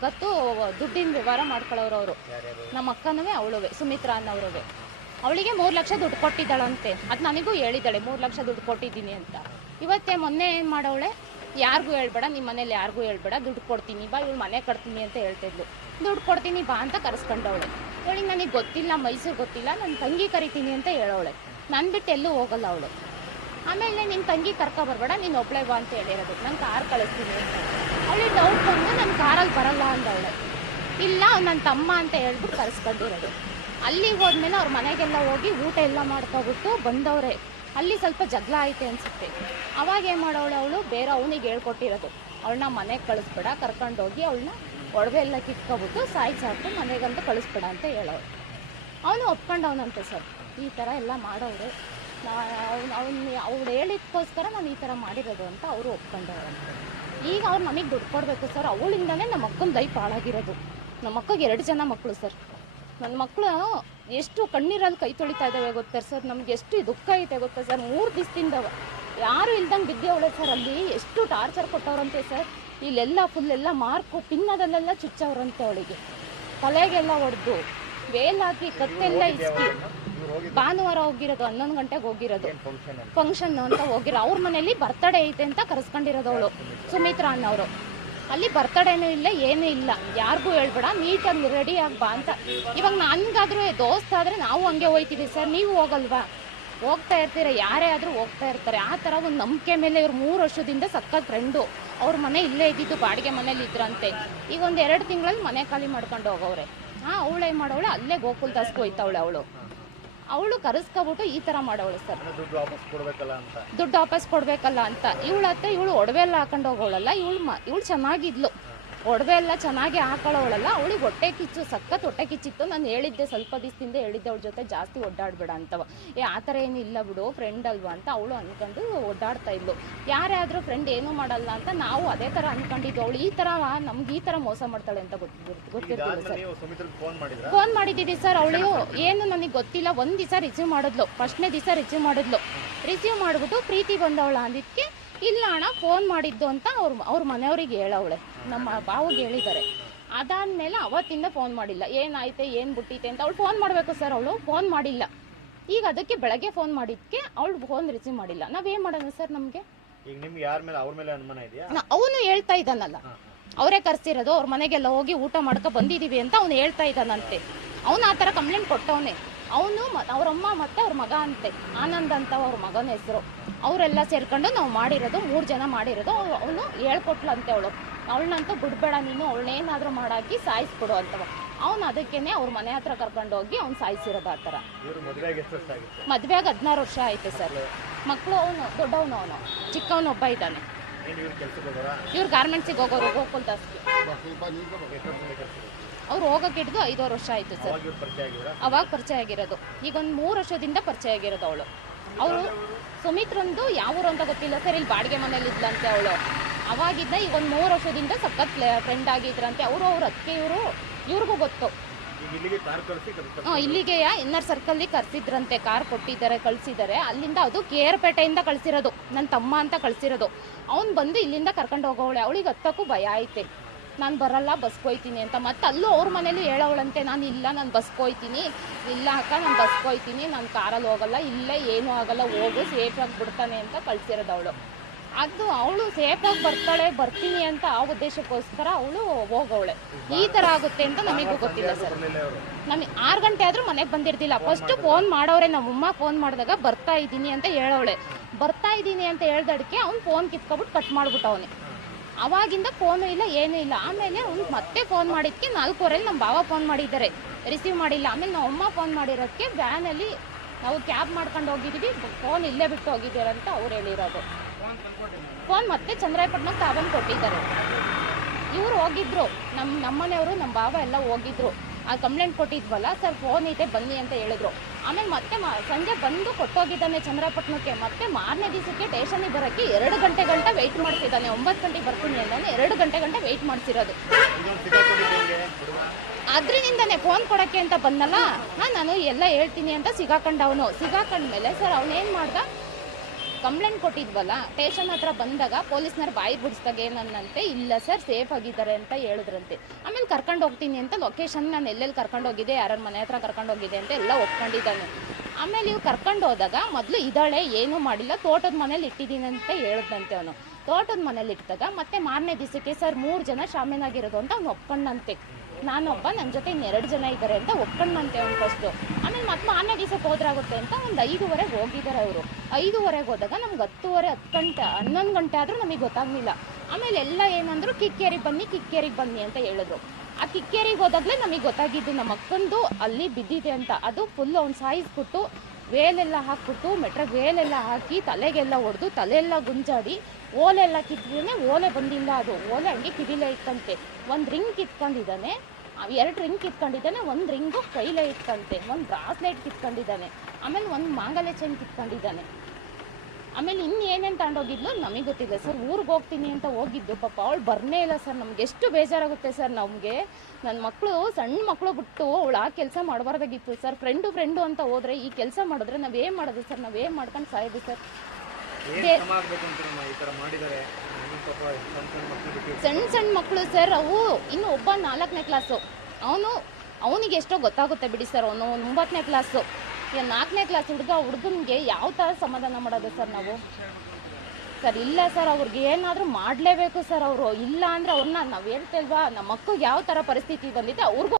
ಸಖತ್ತು ದುಡ್ಡಿನ ವ್ಯವಹಾರ ಮಾಡ್ಕೊಳ್ಳೋರು ಅವರು. ನಮ್ಮ ಅಕ್ಕನವೇ ಅವಳುವೆ, ಸುಮಿತ್ರಾ ಅನ್ನೋರುವೆ. ಅವಳಿಗೆ 3 ಲಕ್ಷ ದುಡ್ಡು ಕೊಟ್ಟಿದ್ದಾಳಂತೆ. ಅದು ನನಗೂ ಹೇಳಿದ್ದಾಳೆ 3 ಲಕ್ಷ ದುಡ್ಡು ಕೊಟ್ಟಿದ್ದೀನಿ ಅಂತ. ಇವತ್ತೇ ಮೊನ್ನೆ ಏನು ಮಾಡೋಳೆ, ಯಾರಿಗೂ ಹೇಳ್ಬೇಡ, ನಿಮ್ಮ ಮನೇಲಿ ಯಾರಿಗೂ ಹೇಳ್ಬೇಡ, ದುಡ್ಡು ಕೊಡ್ತೀನಿ ಬಾ, ಇವಳು ಮನೆ ಕಟ್ತೀನಿ ಅಂತ ಹೇಳ್ತಿದ್ಲು. ದುಡ್ಡು ಕೊಡ್ತೀನಿ ಬಾ ಅಂತ ಕರೆಸ್ಕೊಂಡವಳೆ. ಇವಳಿಗೆ ನನಗೆ ಗೊತ್ತಿಲ್ಲ, ಮೈಸೂರು ಗೊತ್ತಿಲ್ಲ, ನನ್ನ ತಂಗಿ ಕರಿತೀನಿ ಅಂತ ಹೇಳೋಳೆ. ನಾನು ಬಿಟ್ಟು ಎಲ್ಲೂ ಹೋಗಲ್ಲ ಅವಳು. ಆಮೇಲೆ ನಿನ್ನ ತಂಗಿ ಕರ್ಕೊ ಬರಬೇಡ, ನೀನು ಒಬ್ಳೆ ಬಾ ಅಂತ ಹೇಳಿರೋದು. ನಾನು ಕಾರ್ ಕಳಿಸ್ತೀನಿ ಅಂತ. ಅವಳಿಗೆ ಡೌಟ್ ಬಂದು ನನ್ನ ಕಾರಲ್ಲಿ ಬರಲ್ಲ ಅಂದವಳೆ. ಇಲ್ಲ ನನ್ನ ತಮ್ಮ ಅಂತ ಹೇಳ್ಬಿಟ್ಟು ಕರೆಸ್ಕೊಂಡಿರೋದು. ಅಲ್ಲಿಗೆ ಹೋದ್ಮೇಲೆ ಅವ್ರ ಮನೆಗೆಲ್ಲ ಹೋಗಿ ಊಟ ಎಲ್ಲ ಮಾಡ್ಕೊಬಿಟ್ಟು ಬಂದವ್ರೆ. ಅಲ್ಲಿ ಸ್ವಲ್ಪ ಜಗಳ ಐತೆ ಅನಿಸುತ್ತೆ. ಅವಾಗ ಏನು ಮಾಡೋಳು, ಅವಳು ಬೇರೆ ಅವನಿಗೆ ಹೇಳ್ಕೊಟ್ಟಿರೋದು, ಅವಳನ್ನ ಮನೆಗೆ ಕಳಿಸ್ಬೇಡ, ಕರ್ಕೊಂಡೋಗಿ ಅವಳನ್ನ ಒಡವೆ ಎಲ್ಲ ಕಿತ್ಕೊಬಿಟ್ಟು ಸಾಕು ಮನೆಗಂತ ಕಳಿಸ್ಬೇಡ ಅಂತ ಹೇಳೋಳು. ಅವನು ಒಪ್ಕೊಂಡವನಂತೆ ಸರ್. ಈ ಥರ ಎಲ್ಲ ಮಾಡೋರು. ಅವ್ಳು ಹೇಳಿದಕ್ಕೋಸ್ಕರ ನಾನು ಈ ಥರ ಮಾಡಿರೋದು ಅಂತ ಅವರು ಒಪ್ಕೊಂಡವ್ರಂತೆ. ಈಗ ಅವ್ರು ನಮಗೆ ದುಡ್ಡು ಕೊಡಬೇಕು ಸರ್. ಅವಳಿಂದನೇ ನಮ್ಮ ಅಕ್ಕನ ಲೈಫ್ ಹಾಳಾಗಿರೋದು. ನಮ್ಮ ಅಕ್ಕಗೆ 2 ಜನ ಮಕ್ಕಳು ಸರ್. ನನ್ನ ಮಕ್ಕಳು ಎಷ್ಟು ಕಣ್ಣೀರಲ್ಲಿ ಕೈ ತೊಳಿತಾ ಇದ್ದಾವೆ ಗೊತ್ತಾ ಸರ್. ನಮ್ಗೆ ಎಷ್ಟು ದುಃಖ ಐತೆ ಗೊತ್ತಾ ಸರ್. 3 ದಿವಸದಿಂದ ಯಾರು ಇಲ್ದಂಗೆ ಬಿದ್ದವಳೆ ಸರ್. ಅಲ್ಲಿ ಎಷ್ಟು ಟಾರ್ಚರ್ ಕೊಟ್ಟವ್ರಂತೆ ಸರ್. ಇಲ್ಲೆಲ್ಲ ಫುಲ್ಲೆಲ್ಲ ಮಾರ್ಕು ಪಿನ್ನದಲ್ಲೆಲ್ಲ ಚುಚ್ಚವ್ರಂತೆ. ಅವಳಿಗೆ ತಲೆಗೆಲ್ಲ ಹೊಡೆದು ವೇಲಾಕಿ ಕತ್ತೆಲ್ಲ ಇಸ್ಕಿ. ಭಾನುವಾರ ಹೋಗಿರೋದು, 11 ಗಂಟೆಗೆ ಹೋಗಿರೋದು. ಫಂಕ್ಷನ್ ಅಂತ ಹೋಗಿರೋ. ಅವ್ರ ಮನೇಲಿ ಬರ್ತಡೇ ಐತೆ ಅಂತ ಕರೆಸ್ಕೊಂಡಿರೋದು ಅವಳು, ಸುಮಿತ್ರಾ ಅನ್ನೋರು. ಅಲ್ಲಿ ಬರ್ತಡೇನೂ ಇಲ್ಲ, ಏನೂ ಇಲ್ಲ, ಯಾರಿಗೂ ಹೇಳ್ಬೇಡ, ನೀಟಾಗಿ ರೆಡಿ ಆಗ್ಬಾ ಅಂತ. ಇವಾಗ ನನ್ಗಾದ್ರೂ ದೋಸ್ತ ಆದರೆ ನಾವು ಹಂಗೆ ಹೋಯ್ತೀವಿ ಸರ್. ನೀವು ಹೋಗಲ್ವಾ? ಹೋಗ್ತಾ ಇರ್ತೀರ, ಯಾರೇ ಆದರೂ ಹೋಗ್ತಾ ಇರ್ತಾರೆ. ಆ ಥರ ಒಂದು ನಂಬಿಕೆ ಮೇಲೆ ಇವ್ರು 3 ವರ್ಷದಿಂದ ಸಖತ್ ಫ್ರೆಂಡು. ಅವ್ರ ಮನೆ ಇಲ್ಲೇ ಇದ್ದಿದ್ದು, ಬಾಡಿಗೆ ಮನೇಲಿ ಇದ್ರಂತೆ. ಈಗ ಒಂದು 2 ತಿಂಗಳಲ್ಲಿ ಮನೆ ಖಾಲಿ ಮಾಡ್ಕೊಂಡು ಹೋಗವ್ರೆ. ಅವಳೇ ಮಾಡೋಳೆ, ಅಲ್ಲೇ ಗೋಕುಲ್ ದಾಸ್ಗೆ ಹೋಯ್ತವಳೆ ಅವಳು ಕರೆಸ್ಕೊಬಿಟ್ಟು ಈ ಥರ ಮಾಡೋಳು ಸರ್. ದುಡ್ಡು ವಾಪಸ್ ಕೊಡ್ಬೇಕಲ್ಲ ಅಂತ. ಇವಳು ಒಡವೆ ಎಲ್ಲ ಹಾಕೊಂಡು ಹೋಗೋಳಲ್ಲ. ಇವಳು ಚೆನ್ನಾಗಿದ್ಲು, ಒಡವೆ ಎಲ್ಲ ಚೆನ್ನಾಗಿ ಹಾಕೊಳ್ಳೋಳಲ್ಲ. ಅವಳಿಗೆ ಹೊಟ್ಟೆ ಕಿಚ್ಚು, ಸಖತ್ ಹೊಟ್ಟೆ ಕಿಚ್ಚಿತ್ತು. ನಾನು ಹೇಳಿದ್ದೆ, ಸ್ವಲ್ಪ ದಿವಸದಿಂದ ಹೇಳಿದ್ದೆ ಅವಳ ಜೊತೆ ಜಾಸ್ತಿ ಒಡ್ಡಾಡ್ಬೇಡ ಅಂತವ. ಆ ಥರ ಏನು ಇಲ್ಲ ಬಿಡು, ಫ್ರೆಂಡ್ ಅಲ್ವಾ ಅಂತ ಅವಳು ಅಂದ್ಕೊಂಡು ಒಡ್ಡಾಡ್ತಾ ಇದ್ಲು. ಯಾರೇ ಆದರೂ ಫ್ರೆಂಡ್ ಏನೂ ಮಾಡಲ್ಲ ಅಂತ ನಾವು ಅದೇ ಥರ ಅಂದ್ಕೊಂಡಿದ್ದು. ಅವಳು ಈ ಥರ ನಮ್ಗೆ ಈ ಥರ ಮೋಸ ಮಾಡ್ತಾಳೆ ಅಂತ ಗೊತ್ತಿರ್ತಿಲ್ಲ ಸರ್. ಫೋನ್ ಮಾಡಿದ್ದೀವಿ ಸರ್. ಅವಳು ಏನು ನನಗೆ ಗೊತ್ತಿಲ್ಲ. 1 ದಿವಸ ರಿಸೀವ್ ಮಾಡಿದ್ಲು, ಫಸ್ಟ್ನೇ ದಿವಸ ರಿಸೀವ್ ಮಾಡಿದ್ಲು. ರಿಸೀವ್ ಮಾಡಿಬಿಟ್ಟು ಪ್ರೀತಿ ಬಂದವಳ ಅಂದಿದ್ದಕ್ಕೆ ಇಲ್ಲ ಅಣ್ಣ ಫೋನ್ ಮಾಡಿದ್ದು ಅಂತ ಅವ್ರ ಮನೆಯವ್ರಿಗೆ ಹೇಳವಳೆ. ನಮ್ಮ ಬಾವಿಗೆ ಹೇಳಿದ್ದಾರೆ. ಅದಾದಮೇಲೆ ಅವತ್ತಿಂದ ಫೋನ್ ಮಾಡಿಲ್ಲ. ಏನಾಯ್ತೆ, ಏನು ಬಿಟ್ಟಿತೆ ಅಂತ ಅವಳು ಫೋನ್ ಮಾಡಬೇಕು ಸರ್. ಅವಳು ಫೋನ್ ಮಾಡಿಲ್ಲ. ಈಗ ಅದಕ್ಕೆ ಬೆಳಗ್ಗೆ ಫೋನ್ ಮಾಡಿದ್ದಕ್ಕೆ ಅವಳು ಫೋನ್ ರಿಸೀವ್ ಮಾಡಿಲ್ಲ. ನಾವೇನು ಮಾಡೋಣ ಸರ್? ನಮಗೆ ಅವನು ಹೇಳ್ತಾ ಇದ್ದಾನಲ್ಲ, ಅವರೇ ಕರ್ಸಿರೋದು, ಅವ್ರ ಮನೆಗೆಲ್ಲ ಹೋಗಿ ಊಟ ಮಾಡ್ಕೊ ಬಂದಿದ್ದೀವಿ ಅಂತ ಅವ್ನು ಹೇಳ್ತಾ ಇದ್ದಾನಂತೆ. ಅವನು ಆ ಥರ ಕಂಪ್ಲೇಂಟ್ ಕೊಟ್ಟವನೇ. ಅವನು ಅವರಮ್ಮ ಮತ್ತು ಅವ್ರ ಮಗ ಅಂತೆ, ಆನಂದ್ ಅಂತ ಅವ್ರ ಮಗನ ಹೆಸರು. ಅವರೆಲ್ಲ ಸೇರ್ಕೊಂಡು ನಾವು ಮಾಡಿರೋದು, 3 ಜನ ಮಾಡಿರೋದು. ಅವನು ಹೇಳ್ಕೊಟ್ಲಂತೆ ಅವಳನ್ನಂತೂ ಬಿಡ್ಬೇಡ ನೀನು, ಅವಳನ್ನೇನಾದರೂ ಮಾಡಾಕಿ ಸಾಯಿಸ್ಬಿಡು ಅಂತವ. ಅವ್ನು ಅದಕ್ಕೇನೆ ಅವ್ರ ಮನೆ ಹತ್ರ ಕರ್ಕೊಂಡೋಗಿ ಅವ್ನು ಸಾಯಿಸಿರೋದು. ಆ ಥರ ಮದುವೆಗೆ 16 ವರ್ಷ ಆಯ್ತು ಸರ್. ಮಕ್ಕಳು ಅವನು ದೊಡ್ಡವನು, ಅವನು ಚಿಕ್ಕವನೊಬ್ಬ ಇದ್ದಾನೆ. ಇವ್ರು ಗಾರ್ಮೆಂಟ್ಸಿಗೆ ಹೋಗೋರು, ಗೋಕುಲ್ ದಾಸ್ಗೆ. ಅವ್ರು ಹೋಗೋಕೆ ಹಿಡಿದು 5 ವರ್ಷ ಆಯಿತು ಸರ್. ಅವಾಗ ಪರಿಚಯ ಆಗಿರೋದು. ಈಗ ಒಂದು 3 ವರ್ಷದಿಂದ ಪರಿಚಯ ಆಗಿರೋದು ಅವಳು. ಸುಮಿತ್ರಂದು ಯಾವ ಊರು ಅಂತ ಗೊತ್ತಿಲ್ಲ ಸರ್. ಇಲ್ಲಿ ಬಾಡಿಗೆ ಮನೇಲಿ ಇದ್ಲಂತೆ ಅವಳು. ಅವಾಗಿದ್ದ ಈಗ ಒಂದು 3 ವರ್ಷದಿಂದ ಸಖತ್ ಫ್ರೆಂಡ್ ಆಗಿದ್ರಂತೆ. ಅವ್ರ ಅದಕ್ಕೆ ಇವ್ರಿಗೂ ಗೊತ್ತು. ಇಲ್ಲಿಗೆ ಇನ್ನರ್ ಸರ್ಕಲ್ ಕರ್ಸಿದ್ರಂತೆ. ಕಾರ್ ಕೊಟ್ಟಿದ್ದಾರೆ, ಕಳ್ಸಿದ್ದಾರೆ. ಅಲ್ಲಿಂದ ಅದು ಕೇರ್ಪೇಟೆಯಿಂದ ಕಳ್ಸಿರೋದು, ನನ್ನ ತಮ್ಮ ಅಂತ ಕಳ್ಸಿರೋದು. ಅವ್ನು ಬಂದು ಇಲ್ಲಿಂದ ಕರ್ಕೊಂಡು ಹೋಗೋವಳೆ. ಅವಳಿಗೆ ಹತ್ತಕ್ಕೂ ಭಯ ಐತೆ. ನಾನು ಬರಲ್ಲ, ಬಸ್ಗೆ ಹೋಯ್ತೀನಿ ಅಂತ. ಮತ್ತು ಅಲ್ಲೂ ಅವ್ರ ಮನೇಲಿ ಹೇಳೋಳಂತೆ, ನಾನು ಇಲ್ಲ, ನಾನು ಬಸ್ಗೆ ಹೋಯ್ತೀನಿ. ಇಲ್ಲ ಅಕ್ಕ, ನಾನು ಬಸ್ಗೆ ಹೋಯ್ತೀನಿ, ನಾನು ಕಾರಲ್ಲಿ ಹೋಗಲ್ಲ, ಇಲ್ಲೇ ಏನೂ ಆಗಲ್ಲ, ಹೋಗು, ಸೇಫಾಗಿ ಬಿಡ್ತಾನೆ ಅಂತ ಕಳ್ಸಿರೋದು ಅವಳು. ಅದು ಅವಳು ಸೇಫಾಗಿ ಬರ್ತೀನಿ ಅಂತ ಆ ಉದ್ದೇಶಕ್ಕೋಸ್ಕರ ಅವಳು ಹೋಗೋವಳೆ. ಈ ಥರ ಆಗುತ್ತೆ ಅಂತ ನಮಗೂ ಗೊತ್ತಿಲ್ಲ ಸರ್. ನಮಗೆ 6 ಗಂಟೆ ಆದರೂ ಮನೆಗೆ ಬಂದಿರ್ತಿಲ್ಲ. ಫಸ್ಟು ಫೋನ್ ಮಾಡೋರೆ, ನಮ್ಮಮ್ಮ ಫೋನ್ ಮಾಡಿದಾಗ ಬರ್ತಾ ಇದ್ದೀನಿ ಅಂತ ಹೇಳೋಳೆ. ಬರ್ತಾ ಇದ್ದೀನಿ ಅಂತ ಹೇಳ್ದಕ್ಕೆ ಅವ್ನು ಫೋನ್ ಕಿತ್ಕೊಬಿಟ್ಟು ಕಟ್ ಮಾಡ್ಬಿಟ್ಟವನೆ. ಅವಾಗಿಂದ ಫೋನು ಇಲ್ಲ, ಏನೂ ಇಲ್ಲ. ಆಮೇಲೆ ಅವ್ನು ಮತ್ತೆ ಫೋನ್ ಮಾಡಿದ್ದಕ್ಕೆ 4:15 ನಮ್ಮ ಬಾವ ಫೋನ್ ಮಾಡಿದ್ದಾರೆ, ರಿಸೀವ್ ಮಾಡಿಲ್ಲ. ಆಮೇಲೆ ನಮ್ಮ ಅಮ್ಮ ಫೋನ್ ಮಾಡಿರೋದಕ್ಕೆ ವ್ಯಾನಲ್ಲಿ ನಾವು ಕ್ಯಾಬ್ ಮಾಡ್ಕೊಂಡು ಹೋಗಿದ್ದೀವಿ, ಫೋನ್ ಇಲ್ಲೇ ಬಿಟ್ಟು ಹೋಗಿದ್ದೀರ ಅಂತ ಅವ್ರು ಹೇಳಿರೋದು. ಫೋನ್ ಮತ್ತೆ ಚಂದ್ರಾಯಪಟ್ಟಣಕ್ಕೆ ತಾಬಂದು ಕೊಟ್ಟಿದ್ದಾರೆ. ಇವರು ಹೋಗಿದ್ರು, ನಮ್ಮನೆಯವರು, ನಮ್ಮ ಬಾವ ಎಲ್ಲ ಹೋಗಿದ್ರು. ಆ ಕಂಪ್ಲೇಂಟ್ ಕೊಟ್ಟಿದ್ವಲ್ಲ ಸರ್, ಫೋನ್ ಐತೆ ಬನ್ನಿ ಅಂತ ಹೇಳಿದ್ರು. ಆಮೇಲೆ ಮತ್ತೆ ಸಂಜೆ ಬಂದು ಕೊಟ್ಟೋಗಿದ್ದಾನೆ ಚಂದ್ರಾಯಪಟ್ಟಣಕ್ಕೆ. ಮತ್ತೆ ಮಾರನೇ ದಿವಸಕ್ಕೆ ಸ್ಟೇಷನಿಗೆ ಬರೋಕ್ಕೆ 2 ಗಂಟೆ ವೆಯ್ಟ್ ಮಾಡ್ತಿದ್ದಾನೆ. 9 ಗಂಟೆಗೆ ಬರ್ತೀನಿ ಅಂತಾನೆ 2 ಗಂಟೆ ವೆಯ್ಟ್ ಮಾಡ್ತಿರೋದು. ಅದ್ರಿಂದನೇ ಫೋನ್ ಕೊಡೋಕ್ಕೆ ಅಂತ ಬಂದಲ್ಲ, ನಾನು ಎಲ್ಲ ಹೇಳ್ತೀನಿ ಅಂತ ಸಿಗಾಕೊಂಡವನು. ಸಿಗಾಕೊಂಡ್ಮೇಲೆ ಸರ್ ಅವನೇನು ಮಾಡ್ದ, ಕಂಪ್ಲೇಂಟ್ ಕೊಟ್ಟಿದ್ವಲ್ಲ, ಸ್ಟೇಷನ್ ಹತ್ರ ಬಂದಾಗ ಪೊಲೀಸ್ನವ್ರು ಬಾಯಿ ಬಿಡಿಸ್ದಾಗ ಏನನ್ನಂತೆ, ಇಲ್ಲ ಸರ್ ಸೇಫ್ ಆಗಿದ್ದಾರೆ ಅಂತ ಹೇಳಿದ್ರಂತೆ. ಆಮೇಲೆ ಕರ್ಕೊಂಡು ಹೋಗ್ತೀನಿ ಅಂತ ಲೊಕೇಶನ್ ನಾನು ಎಲ್ಲೆಲ್ಲಿ ಕರ್ಕೊಂಡು ಹೋಗಿದ್ದೆ, ಯಾರ ಮನೆ ಹತ್ರ ಕರ್ಕೊಂಡು ಹೋಗಿದೆ ಅಂತ ಎಲ್ಲ ಒಪ್ಕೊಂಡಿದ್ದಾನೆ. ಆಮೇಲೆ ಇವು ಕರ್ಕೊಂಡು ಹೋದಾಗ ಮೊದಲು ಇದ್ದಾಳೆ, ಏನೂ ಮಾಡಿಲ್ಲ, ತೋಟದ ಮನೇಲಿ ಇಟ್ಟಿದ್ದೀನಿ ಅಂತ ಹೇಳಿದಂತೆ ಅವನು. ತೋಟದ ಮನೇಲಿ ಇಟ್ಟಾಗ ಮತ್ತೆ ಮಾರನೇ ದಿವಸಕ್ಕೆ ಸರ್ 3 ಜನ ಶಾಮೀನಾಗಿರೋದು ಅಂತ ಅವ್ನು ಒಪ್ಕೊಂಡಂತೆ. ನಾನೊಬ್ಬ, ನನ್ನ ಜೊತೆ 2 ಜನ ಇದ್ದಾರೆ ಅಂತ ಒಪ್ಕೊಂಡಂತೆ ಅವ್ನು ಫಸ್ಟು. ಆಮೇಲೆ ಮತ್ತೆ ಮಾರನೇ ದಿವಸಕ್ಕೆ ಹೋದ್ರಾಗುತ್ತೆ ಅಂತ ಒಂದು 5:30 ಹೋಗಿದ್ದಾರೆ ಅವರು. 5:30 ಹೋದಾಗ ನಮ್ಗೆ 10:30, 10 ಗಂಟೆ 11 ಗಂಟೆ ಆದರೂ ನಮಗೆ ಗೊತ್ತಾಗಲಿಲ್ಲ. ಆಮೇಲೆ ಎಲ್ಲ ಏನಂದ್ರು ಕಿಕ್ಕೇರಿಗೆ ಬನ್ನಿ ಅಂತ ಹೇಳಿದ್ರು. ಆ ಕಿಕ್ಕೇರಿಗೆ ಹೋದಾಗಲೇ ನಮಗೆ ಗೊತ್ತಾಗಿದ್ದು ನಮ್ಮ ಅಕ್ಕಂದು ಅಲ್ಲಿ ಬಿದ್ದಿದೆ ಅಂತ. ಅದು ಫುಲ್ ಅವ್ನು ಸಾಯಿಸ್ಬಿಟ್ಟು ವೇಲೆಲ್ಲ ಹಾಕ್ಬಿಟ್ಟು ಮೆಟ್ರಾಗ ವೇಲೆಲ್ಲ ಹಾಕಿ ತಲೆಗೆಲ್ಲ ಹೊಡೆದು ತಲೆಯೆಲ್ಲ ಗುಂಜಾಡಿ ಓಲೆಲ್ಲ ಕಿತ್ತಿದ್ದಾನೆ. ಓಲೆ ಬಂದಿಲ್ಲ, ಅದು ಓಲೆ ಹಂಗೆ ಕಿವಿಲೇ ಇಟ್ಕಂತೆ. 1 ರಿಂಗ್ ಕಿತ್ಕೊಂಡಿದ್ದಾನೆ, 2 ರಿಂಗ್ ಕಿತ್ಕೊಂಡಿದ್ದಾನೆ, 1 ರಿಂಗು ಕೈಲೇ ಇಟ್ಕಂತೆ, 1 ಬ್ರಾಸ್ಲೆಟ್ ಕಿತ್ಕೊಂಡಿದ್ದಾನೆ, ಆಮೇಲೆ 1 ಮಾಂಗಲ್ಯ ಚೈನ್ ಕಿತ್ಕೊಂಡಿದ್ದಾನೆ. ಆಮೇಲೆ ಇನ್ನೇನೇನು ತಗೊಂಡೋಗಿದ್ಲು ನಮಗೆ ಗೊತ್ತಿಲ್ಲ ಸರ್. ಊರಿಗೆ ಹೋಗ್ತೀನಿ ಅಂತ ಹೋಗಿದ್ದು, ಪಾಪ ಅವಳು ಬರ್ನೇ ಇಲ್ಲ ಸರ್. ನಮ್ಗೆ ಎಷ್ಟು ಬೇಜಾರಾಗುತ್ತೆ ಸರ್. ನಮಗೆ ನನ್ನ ಮಕ್ಕಳು, ಸಣ್ಣ ಮಕ್ಕಳು ಬಿಟ್ಟು ಅವಳು ಆ ಕೆಲಸ ಮಾಡಬಾರ್ದಾಗಿತ್ತು ಸರ್. ಫ್ರೆಂಡು ಅಂತ ಹೋದ್ರೆ ಈ ಕೆಲಸ ಮಾಡಿದ್ರೆ ನಾವೇನು ಮಾಡೋದು ಸರ್? ನಾವೇನು ಮಾಡ್ಕೊಂಡು ಸಾಯೋದು ಸರ್? ಸಣ್ಣ ಮಕ್ಕಳು ಸರ್ ಅವು. ಇನ್ನು ಒಬ್ಬ 4ನೇ ಕ್ಲಾಸು, ಅವನಿಗೆ ಎಷ್ಟೋ ಗೊತ್ತಾಗುತ್ತೆ ಬಿಡಿ ಸರ್. ಅವನು 9ನೇ ಕ್ಲಾಸು. 4ನೇ ಕ್ಲಾಸ್ ಹುಡುಗನಿಗೆ ಯಾವ ಥರ ಸಮಾಧಾನ ಮಾಡೋದು ಸರ್ ನಾವು? ಸರ್ ಇಲ್ಲ ಸರ್, ಅವ್ರಿಗೆ ಏನಾದರೂ ಮಾಡಲೇಬೇಕು ಸರ್. ಅವರು ಇಲ್ಲ ಅಂದರೆ ಅವ್ರನ್ನ ನಾವು ಹೇಳ್ತೇಲ್ವಾ, ನಮ್ಮ ಮಕ್ಕಳಿಗೆ ಯಾವ ಥರ ಪರಿಸ್ಥಿತಿ ಬಂದಿದೆ ಅವ್ರಿಗೂ